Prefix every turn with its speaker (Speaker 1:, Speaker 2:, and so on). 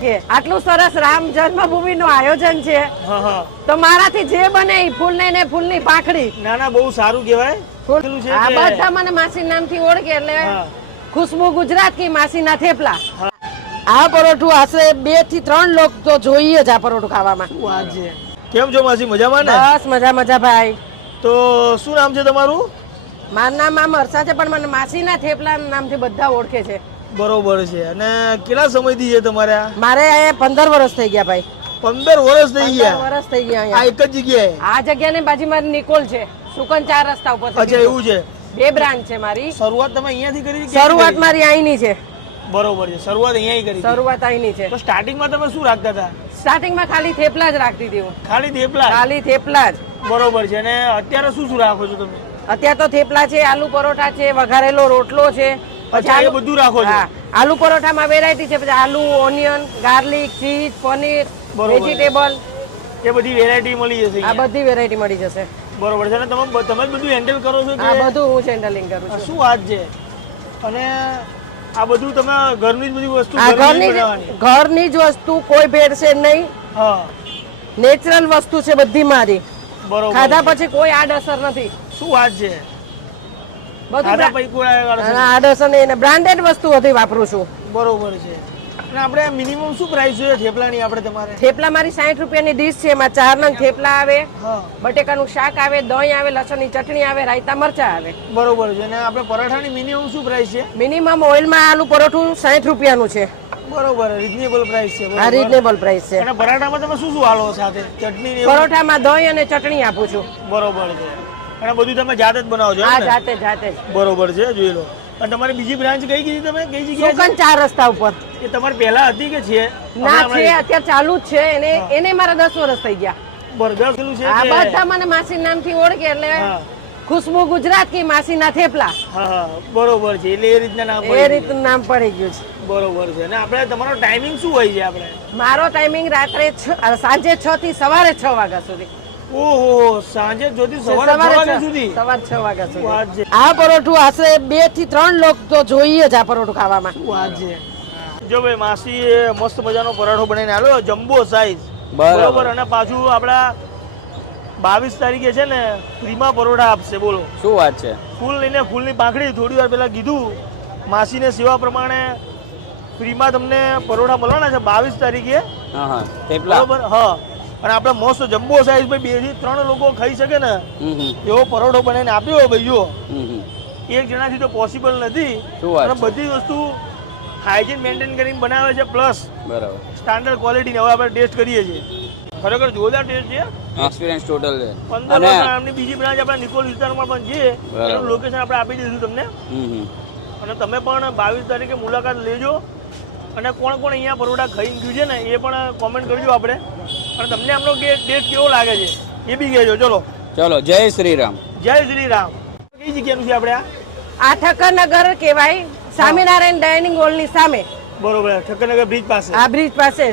Speaker 1: કે આટલું સરસ રામ જન્મભૂમિ નું આયોજન છે. તો મારાથી જે બને એ ફૂલ ને ફૂલની પાંખડી.
Speaker 2: ના ના બહુ સારું
Speaker 1: ફૂલ-
Speaker 2: છે
Speaker 1: આ બધા મને માસી નામથી ઓળખે એટલે ખુશ્બુ ગુજરાત કી માસીના થેપલા. આ પરોઠું આશરે બેથી ત્રણ લોક તો જોઈએ જ આ પરોઠું ખાવામાં.
Speaker 2: કેમ છો માસી? મજામાં ને?
Speaker 1: બસ મજા મજા ભાઈ.
Speaker 2: તો શું નામ છે તમારું?
Speaker 1: મારું નામ આમ હર્ષા છે પણ મને માસી ના થેપલા નામથી બધા ઓળખે છે.
Speaker 2: બરોબર છે. અને કેટલા સમયથી છે તમારે
Speaker 1: મારે પંદર વર્ષ થઈ ગયા ભાઈ.
Speaker 2: પંદર વર્ષ થઈ ગયા?
Speaker 1: વર્ષ થઈ ગયા
Speaker 2: આ એક જ જગ્યાએ?
Speaker 1: આ જગ્યાની બાજુ મારી નિકોલ છે. સુકન ચાર રસ્તા ઉપર
Speaker 2: અચ્છા એવું છે.
Speaker 1: બે બ્રાન્ચ છે મારી.
Speaker 2: શરૂઆત તમે અહીંયાથી કરી
Speaker 1: શરૂઆત મારી અહીંની છે.
Speaker 2: બરોબર છે શરૂઆત અહીંયા કરી
Speaker 1: શરૂઆત અહીંની છે.
Speaker 2: તો સ્ટાર્ટિંગમાં તમે શું રાખતા હતા?
Speaker 1: સ્ટાર્ટિંગમાં ખાલી થેપલા જ રાખતી હતી હું.
Speaker 2: ખાલી થેપલા
Speaker 1: ખાલી થેપલા જ.
Speaker 2: બરોબર છે અને અત્યારે શું શું રાખો છો તમે?
Speaker 1: અત્યારે તો થેપલા છે આલુ પરોઠા છે વઘારેલો રોટલો છે
Speaker 2: અચ્છા, બધું રાખો છો?
Speaker 1: આલુ પરોઠામાં વેરાયટી છે પછી આલુ onion garlic cheese paneer. Vegetable
Speaker 2: એ બધી વેરાયટી મળી જશે
Speaker 1: આ બધી વેરાયટી મળી જશે.
Speaker 2: બરોબર છે અને તમે તમે બધું હેન્ડલ કરો છો
Speaker 1: આ બધું હું હેન્ડલિંગ કરું છું.
Speaker 2: શું વાત છે? અને આ બધું તમે ઘરની જ બધી વસ્તુ ઘરની જ
Speaker 1: ઘરની જ વસ્તુ કોઈ ભેળસેળ નહીં.
Speaker 2: હા.
Speaker 1: નેચરલ વસ્તુ છે બધી મારી.
Speaker 2: બરોબર.
Speaker 1: ખાધા પછી કોઈ આડઅસર નથી.
Speaker 2: શું વાત છે?
Speaker 1: બધું બ્રાન્ડેડ વસ્તુ બધી વાપરું છું.
Speaker 2: બરોબર છે. અને આપણે મિનિમમ શું પ્રાઇસ છે થેપલાની આપણે તમારે?
Speaker 1: થેપલા મારી સાઠ રૂપિયાની ડીશ છે. એમાં ચાર નંગ થેપલા આવે બટેકાનું શાક આવે દહીં આવે લસણની ચટણી આવે રાયતા મરચા આવે.
Speaker 2: બરોબર છે. અને આપણે પરાઠાની મિનિમમ શું પ્રાઇસ છે?
Speaker 1: મિનિમમ ઓઇલમાં આલુ પરોઠું સાઠ રૂપિયાનું છે.
Speaker 2: બરોબર રિઝનેબલ પ્રાઇસ છે
Speaker 1: આ રીઝનેબલ પ્રાઇસ છે.
Speaker 2: અને પરાઠામાં તમે શું શું સાથે? ચટણી
Speaker 1: પરોઠામાં દહીં અને ચટણી આપું છું.
Speaker 2: બરોબર છે. અને બધું તમે જાતે જ બનાવો છો
Speaker 1: જાતે જાતે જ.
Speaker 2: બરોબર છે જોઈ લો. અને તમારી બીજી બ્રાન્ચ કઈ કીધી તમે? કઈ જગ્યાએ
Speaker 1: સુકન ચાર રસ્તા ઉપર.
Speaker 2: એ તમારે પહેલા હતી કે છે?
Speaker 1: ના છે અત્યારે ચાલુ જ છે. એને એને મારા દસ વર્ષ થઈ ગયા.
Speaker 2: બર્ગર છે
Speaker 1: આ બધા મને માસી નામથી ઓળખે એટલે ખુશ્બુ ગુજરાત કે માસીના થેપલા.
Speaker 2: હા બરોબર છે એટલે એ રીતના નામ
Speaker 1: એ રીતનું નામ પડી ગયું છે.
Speaker 2: બરોબર છે. અને આપણે તમારો ટાઈમિંગ શું હોય છે આપણે?
Speaker 1: મારો ટાઈમિંગ રાત્રે સાંજે છ થી સવારે છ વાગ્યા સુધી.
Speaker 2: ઓહો સાંજે જોતી સવારે વાગ્યા સુધી?
Speaker 1: સવારે છ વાગ્યા સુધી. આ પરોઠું આશરે બેથી ત્રણ લોક તો જોઈએ જ આ પરોઠું ખાવામાં.
Speaker 2: શું છે જો ભાઈ માસી એ મસ્ત મજાનો પરોઠો બનાવીને આલો જમ્બો સાઈઝ
Speaker 3: બરાબર.
Speaker 2: અને પાછું આપડા બાવીસ તારીખે છે ને ફ્રીમાં પરોઠા આપશે બોલો.
Speaker 3: શું વાત છે?
Speaker 2: ફૂલ લઈને ફૂલની પાંખડી થોડી વાર પેલા કીધું. માસીને સેવા પ્રમાણે ફ્રીમાં તમને પરોઠા મળવાના છે બાવીસ તારીખે.
Speaker 3: હા
Speaker 2: બરોબર હા. અને આપણે મસ્ત જમ્બો સાઈઝ ભાઈ બેથી ત્રણ લોકો ખાઈ શકે ને એવો પરોઠો બનાવીને આપ્યો ભાઈ જો
Speaker 3: હમ હમ.
Speaker 2: એક જણાથી તો પોસિબલ નથી. અને બધી વસ્તુ હાઇજીન મેન્ટેન કરીને બનાવે છે પ્લસ
Speaker 3: બરાબર.
Speaker 2: સ્ટાન્ડર્ડ ક્વોલિટી હવે આપણે ટેસ્ટ કરીએ છીએ. ખરેખર જોરદાર ટેસ્ટ છે.
Speaker 3: એક્સપિરિયન્સ ટોટલ છે.
Speaker 2: પંદર આમની બીજી બ્રાન્ચ આપણા નિકોલ વિસ્તારમાં પણ છે. એનું લોકેશન આપણે આપી દઈશું તમને. અને તમે પણ બાવીસ તારીખે મુલાકાત લેજો. અને કોણ કોણ અહીંયા પરોઠા ખાઈ ગયું છે ને એ પણ કોમેન્ટ કરજો આપણે. અને તમને આમનો ટેસ્ટ કેવો લાગે છે? એ બી કહેજો ચલો.
Speaker 3: ચલો જય શ્રી રામ
Speaker 2: જય શ્રી રામ કઈ જગ્યાનું છે આપણે આ?
Speaker 1: આ ઠક્કરનગર કહેવાય. સ્વામિનારાયણ ડાઇનિંગ હોલની સામે.
Speaker 2: બરોબર ઠક્કરનગર બ્રિજ પાસે.
Speaker 1: આ બ્રિજ પાસે.